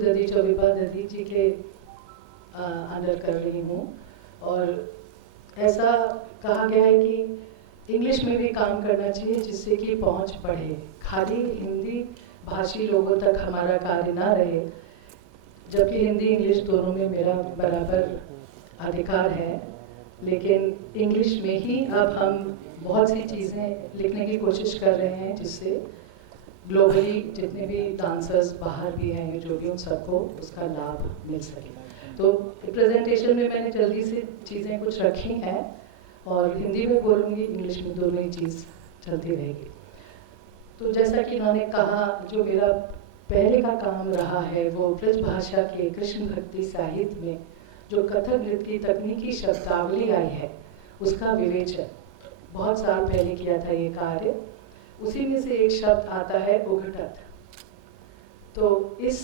दधी चौबीबा दधी जी के अंडर कर रही हूँ। और ऐसा कहा गया है कि इंग्लिश में भी काम करना चाहिए जिससे कि पहुँच बढ़े, खाली हिंदी भाषी लोगों तक हमारा कार्य ना रहे, जबकि हिंदी इंग्लिश दोनों में मेरा बराबर अधिकार है। लेकिन इंग्लिश में ही अब हम बहुत सी चीज़ें लिखने की कोशिश कर रहे हैं जिससे ग्लोबली जितने भी डांसर्स बाहर भी हैं, जो भी, उन सबको उसका लाभ मिल सके। तो प्रेजेंटेशन में मैंने जल्दी से चीज़ें कुछ रखी हैं और हिंदी में बोलूँगी, इंग्लिश में, दोनों ही चीज़ चलती रहेगी। तो जैसा कि उन्होंने कहा, जो मेरा पहले का काम रहा है वो ब्रज भाषा के कृष्ण भक्ति साहित्य में जो कथक नृत्य की तकनीकी शब्दावली आई है उसका विवेचन बहुत साल पहले किया था ये कार्य। उसी में से एक शब्द आता है उघटत। तो इस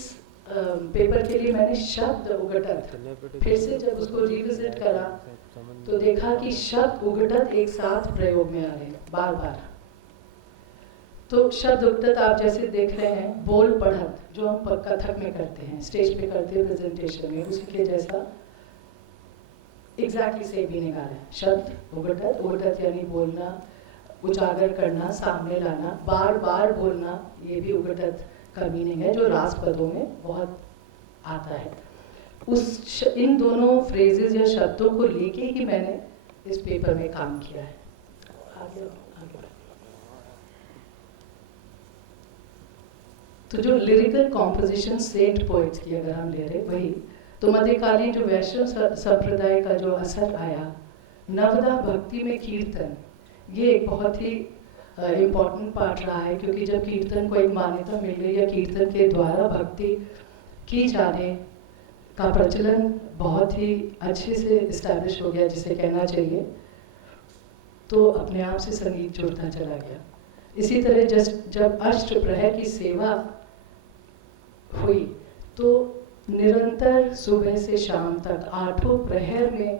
पेपर के लिए मैंने शब्द उघटत फिर से जब उसको रिविजिट करा तो देखा कि शब्द उघटत एक साथ प्रयोग में आ रहे हैं बार बार। तो शब्द उघटत आप जैसे देख रहे हैं, बोल पढ़त जो हम कथक में करते हैं, स्टेज पे करते हैं प्रेजेंटेशन में, उसी के जैसा एग्जैक्टली सेम मीनिंग आ रहा है। शब्द उघटत, उघटत यानी बोलना, उजागर करना, सामने लाना, बार बार बोलना, ये भी उघटत का मीनिंग है जो रास पदों में बहुत आता है। इन दोनों फ्रेजेस या शब्दों को लेके ही मैंने इस पेपर में काम किया है। आगे तो जो लिरिकल कॉम्पोजिशन सेंट पोइट्स की अगर हम ले रहे वही, तो मध्यकालीन जो वैष्णव संप्रदाय का जो असर आया, नवदा भक्ति में कीर्तन, ये एक बहुत ही इम्पॉर्टेंट पार्ट रहा है, क्योंकि जब कीर्तन को एक मान्यता मिल गई या कीर्तन के द्वारा भक्ति की जाने का प्रचलन बहुत ही अच्छे से इस्टेब्लिश हो गया, जिसे कहना चाहिए, तो अपने आप से संगीत जुड़ता चला गया। इसी तरह जब अष्ट प्रहर की सेवा हुई तो निरंतर सुबह से शाम तक 8 प्रहर में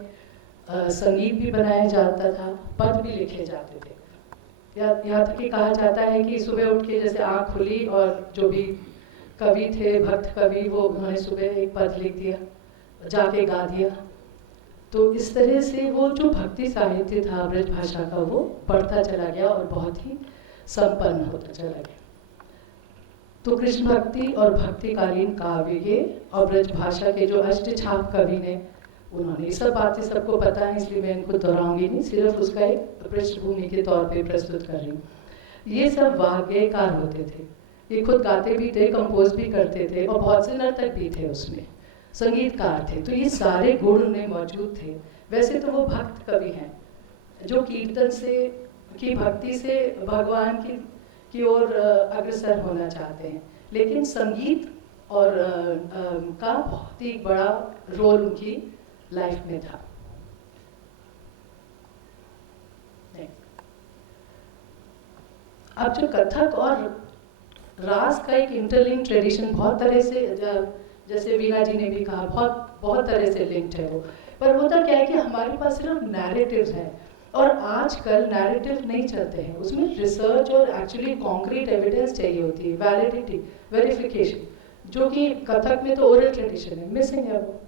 संगीत भी बनाया जाता था, पद भी लिखे जाते थे। यहाँ तक कि कहा जाता है कि सुबह उठ के जैसे आँख खुली और जो भी कवि थे, भक्त कवि, वो उन्होंने सुबह एक पद लिख दिया, जाके गा दिया। तो इस तरह से वो जो भक्ति साहित्य था ब्रज भाषा का, वो बढ़ता चला गया और बहुत ही संपन्न होता चला गया। तो कृष्ण भक्ति और भक्तिकालीन काव्य ये और ब्रज भाषा के जो अष्टछाप कवि ने, उन्होंने सब बातें सबको पता है, इसलिए मैं इनको दोहराऊंगी नहीं, सिर्फ उसका एक पृष्ठभूमि के तौर पे प्रस्तुत कर रही हूँ। ये सब वाग्गेयकार होते थे, ये खुद गाते भी थे, कंपोज भी करते थे और बहुत से नर्तक भी थे, उसमें संगीतकार थे। तो ये सारे गुण उनमें मौजूद थे। वैसे तो वो भक्त कवि हैं जो कीर्तन से की भक्ति से भगवान की ओर अग्रसर होना चाहते हैं, लेकिन संगीत और का बहुत ही बड़ा रोल उनकी लाइफ में था। अब जो कथक और रास का एक इंटरलिंक ट्रेडिशन बहुत तरह से, जैसे वीणा जी ने भी कहा, बहुत तरह से लिंक्ड है वो। पर होता क्या है कि हमारे पास सिर्फ नैरेटिव्स हैं और आजकल नैरेटिव नहीं चलते हैं, उसमें रिसर्च और एक्चुअली कॉन्क्रीट एविडेंस चाहिए होती है, वैलिडिटी, वेरिफिकेशन, जो कि कथक में तो ओरल ट्रेडिशन है, मिसिंग है, वो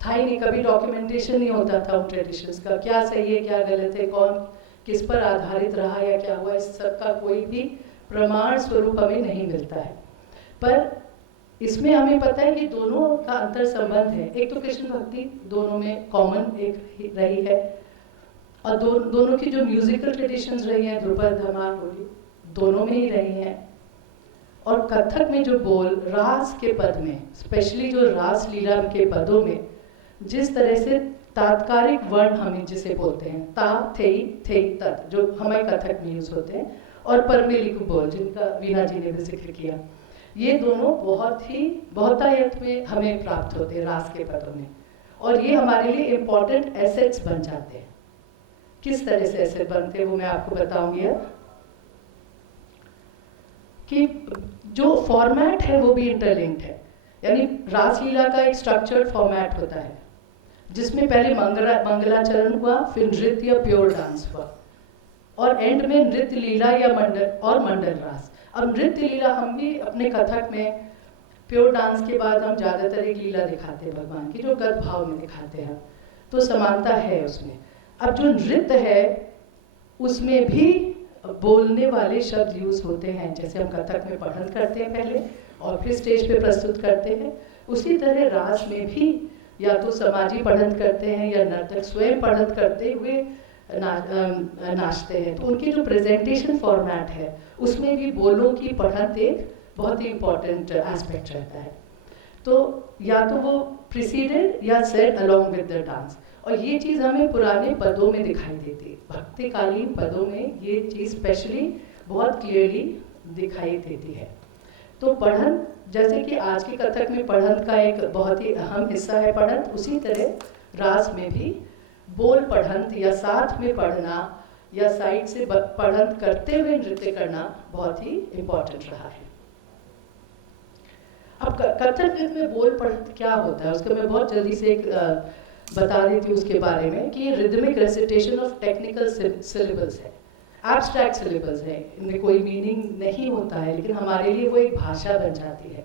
था ही नहीं। कभी डॉक्यूमेंटेशन नहीं होता था उन ट्रेडिशंस का, क्या सही है क्या गलत है, कौन किस पर आधारित रहा या क्या हुआ, इस सब का कोई भी प्रमाण स्वरूप हमें नहीं मिलता है। पर इसमें हमें पता है कि दोनों का अंतर संबंध है। एक तो कृष्ण भक्ति दोनों में कॉमन एक रही है, और दोनों की जो म्यूजिकल ट्रेडिशंस रही हैं, ध्रुपद, धमाल, होली, दोनों में ही रही हैं। और कथक में जो बोल रास के पद में, स्पेशली जो रास लीला के पदों में जिस तरह से तात्कालिक वर्ण हम जिसे बोलते हैं, ता, थे, तत्, जो हमारे कथक में यूज होते हैं, और परमेलिक बोल जिनका वीणा जी ने भी जिक्र किया, ये दोनों बहुत ही बहुतायत में हमें प्राप्त होते हैं रास के पदों में, और ये हमारे लिए इम्पोर्टेंट एसेट्स बन जाते हैं। किस तरह से एसेट बनते हैं वो मैं आपको बताऊंगी अब। कि जो फॉर्मेट है वो भी इंटरलिंक्ड है, यानी रासलीला का एक स्ट्रक्चर्ड फॉर्मेट होता है जिसमें पहले मंगलाचरण हुआ, फिर नृत्य या प्योर डांस हुआ, और एंड में नृत्य लीला या मंडल रास। अब नृत्य लीला हम भी अपने कथक में प्योर डांस के बाद हम ज़्यादातर एक लीला दिखाते हैं भगवान की, जो गद भाव में दिखाते हैं, तो समानता है उसमें। अब जो नृत्य है उसमें भी बोलने वाले शब्द यूज़ होते हैं, जैसे हम कथक में पठन करते हैं पहले और फिर स्टेज पे प्रस्तुत करते हैं, उसी तरह रास में भी या तो समाजी पठन करते हैं या नर्तक स्वयं पठन करते हुए नाचते हैं। तो उनकी जो प्रेजेंटेशन फॉर्मेट है उसमें भी बोलों की पठन एक बहुत ही इम्पोर्टेंट एस्पेक्ट रहता है। तो या तो वो प्रिसीडेड या said along with the dance, और ये चीज़ हमें पुराने पदों में दिखाई देती है, भक्तिकालीन पदों में ये चीज़ स्पेशली बहुत क्लियरली दिखाई देती है। तो पढ़न, जैसे कि आज की कथक में पढ़न का एक बहुत ही अहम हिस्सा है पढ़न, उसी तरह रास में भी बोल पढ़न या साथ में पढ़ना या साइड से पढ़न करते हुए नृत्य करना बहुत ही इम्पोर्टेंट रहा है। अब कथक नृत्य में बोल पढ़न क्या होता है उसका मैं बहुत जल्दी से एक बता देती हूँ उसके बारे में, कि ये rhythmic recitation of technical syllables है, एब्स्ट्रैक्ट सिलेबल्स है, इनमें कोई मीनिंग नहीं होता है, लेकिन हमारे लिए वो एक भाषा बन जाती है।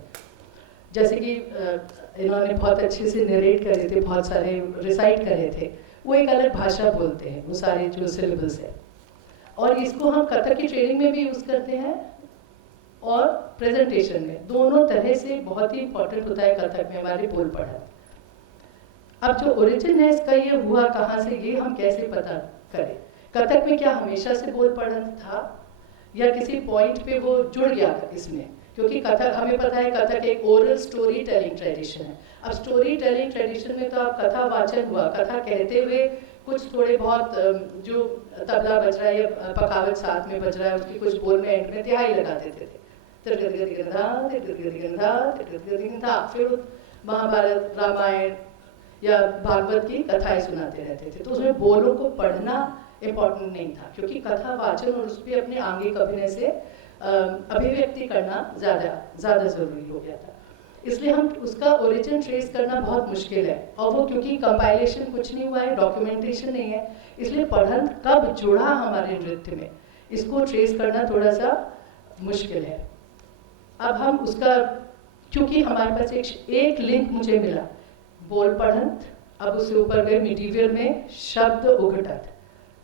जैसे कि इन्होंने बहुत अच्छे से नरेट करे थे, बहुत सारे रिसाइट करे थे, वो एक अलग भाषा बोलते हैं वो सारे जो सिलेबल्स है, और इसको हम कथक की ट्रेनिंग में भी यूज़ करते हैं और प्रेजेंटेशन में, दोनों तरह से बहुत ही इंपॉर्टेंट होता है कथक में हमारे बोल पढ़न। अब जो ओरिजिन है इसका, ये हुआ कहाँ से, ये हम कैसे पता करें? कथक में क्या हमेशा से बोल पढ़न था या किसी पॉइंट पे वो जुड़ गया इसमें? क्योंकि कथक हमें पता है कथक एक ओरल स्टोरी टेलिंग ट्रेडिशन है। अब स्टोरी टेलिंग ट्रेडिशन में तो आप कथा वाचन हुआ, कथा कहते हुए कुछ थोड़े बहुत जो तबला बज रहा है या पखावत साथ में बज रहा है उसकी कुछ बोल में एंड में तिहाई लगा देते थे, फिर महाभारत रामायण या भागवत की कथाएं सुनाते रहते थे। तो उसमें बोलों को पढ़ना इम्पोर्टेंट नहीं था, क्योंकि कथा वाचन और उस पर अपने आंगिक अभिनय से अभिव्यक्ति करना ज़्यादा ज़रूरी हो गया था। इसलिए हम उसका ओरिजिन ट्रेस करना बहुत मुश्किल है, और वो क्योंकि कंपाइलेशन कुछ नहीं हुआ है, डॉक्यूमेंटेशन नहीं है, इसलिए पढ़न कब जुड़ा हमारे नृत्य में इसको ट्रेस करना थोड़ा सा मुश्किल है। अब हम उसका, क्योंकि हमारे पास एक लिंक मुझे मिला बोल पढ़न, अब उससे ऊपर गए मिडीवियल में शब्द उघटत,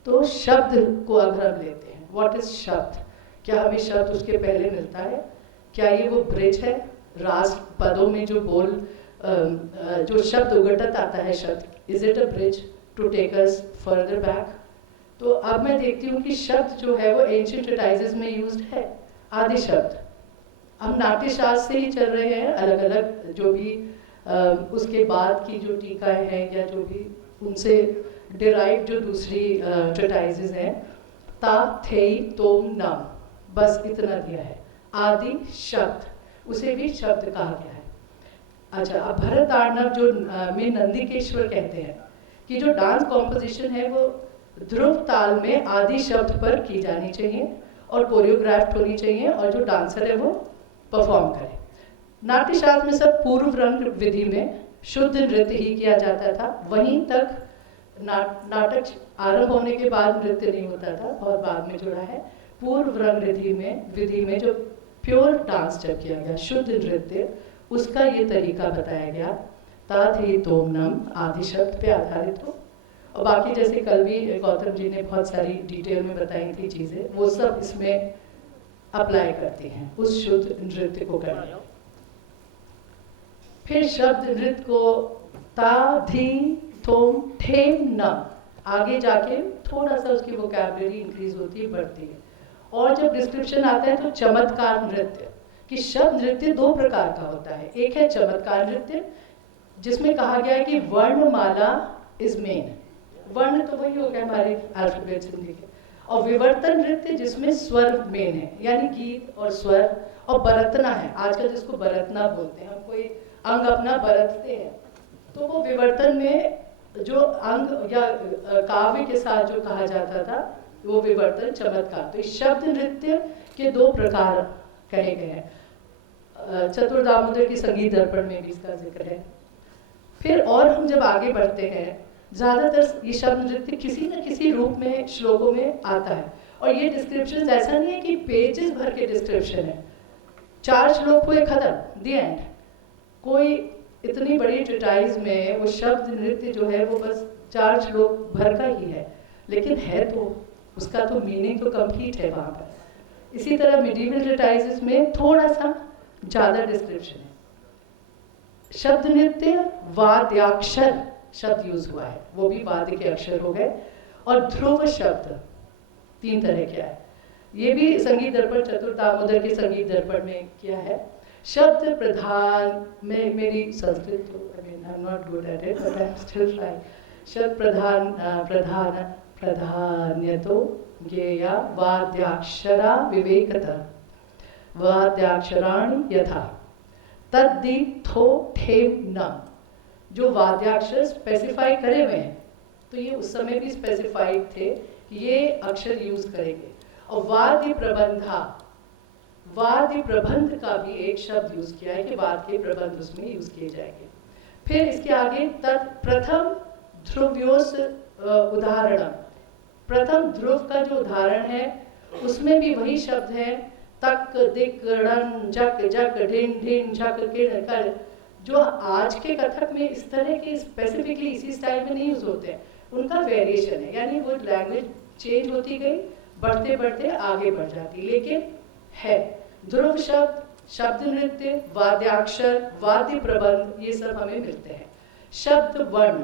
तो शब्द को अगर हम लेते हैं, व्हाट इज शब्द, क्या हमें शब्द उसके पहले मिलता है? क्या ये वो ब्रिज है? रास पदों में जो बोल जो शब्द उघटत आता है शब्द, is it a bridge to take us further back? तो अब मैं देखती हूँ कि शब्द जो है वो एंशिएंट ट्रेटाइजेस में यूज्ड है, आदि शब्द। हम नाट्य शास्त्र से ही चल रहे हैं, अलग अलग जो भी उसके बाद की जो टीकाएं हैं या जो भी उनसे डिराइव जो दूसरी ट्रेटाइजेस हैं, ता थेई तोम नाम, बस इतना दिया है। आदि शब्द, उसे भी शब्द कहा गया है। अच्छा, अब भरत आर्णव जो में नंदिकेश्वर कहते हैं कि जो डांस कॉम्पोजिशन है वो ध्रुव ताल में आदि शब्द पर की जानी चाहिए और कोरियोग्राफ्ड होनी चाहिए, और जो डांसर है वो परफॉर्म करे। नाट्य शास्त्र में सब पूर्व रंग विधि में शुद्ध नृत्य ही किया जाता था, वहीं तक नाटक आरंभ होने के बाद नृत्य नहीं होता था, बहुत बाद में जुड़ा है। पूर्व रंग विधि में जो प्योर डांस जब किया गया, शुद्ध नृत्य, उसका ये तरीका बताया गया, तात ही तोमनम आदि शब्द पे आधारित हो। और बाकी जैसे कल भी गौतम जी ने बहुत सारी डिटेल में बताई थी चीज़ें, वो सब इसमें अप्लाई करते हैं उस शुद्ध नृत्य को करने। फिर शब्द नृत्य को ता धी थोम ठेम न, आगे जाके थोड़ा सा उसकी वोकैबुलरी इंक्रीज होती है, बढ़ती है। और जब डिस्क्रिप्शन आता है तो चमत्कार नृत्य, कि शब्द नृत्य दो प्रकार का होता है। एक है चमत्कार नृत्य जिसमें कहा गया है कि वर्णमाला इज मेन, वर्ण तो वही हो गया हमारे अल्फाबेट हिंदी के, और विवर्तन नृत्य जिसमें स्वर मेन है, यानी गीत और स्वर, और बरतना है, आजकल जिसको बरतना बोलते हैं, हम कोई अंग अपना बरतते हैं, तो वो विवर्तन में जो अंग या काव्य के साथ जो कहा जाता था वो विवर्तन चमत्कार। तो इस शब्द नृत्य के दो प्रकार कहे गए हैं, चतुर्दामोदर की संगीत दर्पण में भी इसका जिक्र है। फिर और हम जब आगे बढ़ते हैं, ज़्यादातर ये शब्द नृत्य किसी न किसी रूप में श्लोकों में आता है, और ये डिस्क्रिप्शन ऐसा नहीं है कि पेजेस भर के डिस्क्रिप्शन है, 4 श्लोक हुए खत्म, द एंड, कोई इतनी बड़ी ट्रिटाइज में वो शब्द नृत्य जो है वो बस 4 श्लोक भर का ही है, लेकिन है तो उसका तो मीनिंग तो कंप्लीट है वहाँ पर। इसी तरह मिडीवल ट्रिटाइजेस में थोड़ा सा ज़्यादा डिस्क्रिप्शन है। शब्द नृत्य वाद्याक्षर शब्द यूज हुआ है, वो भी वाद्य के अक्षर हो गए। और ध्रुव शब्द 3 तरह के है, ये भी संगीत दर्पण चतुर्थ दामोदर के संगीत दर्पण में किया है। शब्द प्रधान में मेरी संस्कृत तो I am not good at it but I am still trying. शब्द प्रधान्यतो ज्ञेया वाद्याक्षरा विवेकतः वाद्याक्षराणि यथा तद्दिथो ठेम न। जो वाद्याक्षर स्पेसिफाई करे हुए हैं, तो ये उस समय भी स्पेसिफाइड थे कि ये अक्षर यूज करेंगे। और वाद्य प्रबंध का भी एक शब्द यूज किया है कि वाद्य के प्रबंध उसमें यूज किए जाएंगे। फिर इसके आगे प्रथम ध्रुव्योस उदाहरण, प्रथम ध्रुव का जो उदाहरण है उसमें भी वही शब्द है तक दिक रण जक जक ढिन ढिन झक किण कर, जो आज के कथक में इस तरह के स्पेसिफिकली इसी स्टाइल में नहीं यूज होते हैं, उनका वेरिएशन है। यानी वो लैंग्वेज चेंज होती गई, बढ़ते बढ़ते आगे बढ़ जाती, लेकिन है ध्रुव शब्द, शब्द नृत्य, वाद्याक्षर, वाद्य प्रबंध, ये सब हमें मिलते हैं। शब्द वर्ण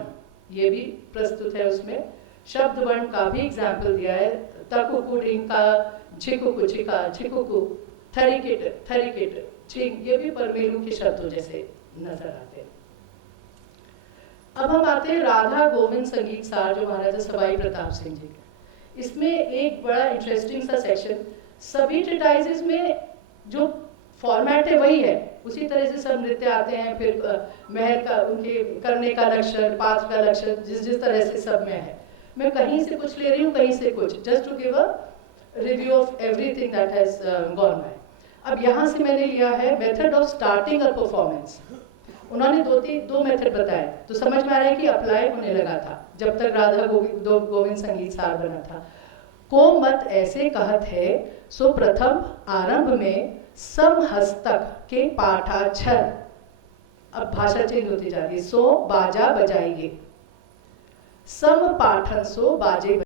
ये भी प्रस्तुत है उसमें। शब्द वर्ण का भी एग्जाम्पल दिया है, तकुकु डिंका झिकुकु झिका झिकुकु थरिकिट थरिकिट झिंग, ये भी परमेलू के शब्दों जैसे नजर आते हैं। अब हम आते हैं राधा गोविंद संगीत सार, जो महाराजा सवाई प्रताप सिंह जी का। इसमें एक बड़ा इंटरेस्टिंग सा सेक्शन, सभी ट्रिटाइजेस में जो फॉर्मेट है वही है, उसी तरह से सब नृत्य आते हैं। फिर महल का उनके करने का लक्षण, पात्र का लक्षण, जिस तरह से सब में है। मैं कहीं से कुछ ले रही हूँ, कहीं से कुछ, just to give a review of everything that has gone by. अब यहाँ से मैंने लिया है method of starting a performance. उन्होंने दो मेथड बताए, तो समझ में आ रहा है कि अप्लाई होने लगा था जब तक राधा गोविंद संगीत सार बना था। को मत ऐसे कहत है, सो प्रथम आरंभ में समहस्तक के पाठाक्षर, अब भाषा चेंज होती जा रही है, सो बाजा बजाइए, सम पाठन सो बाजे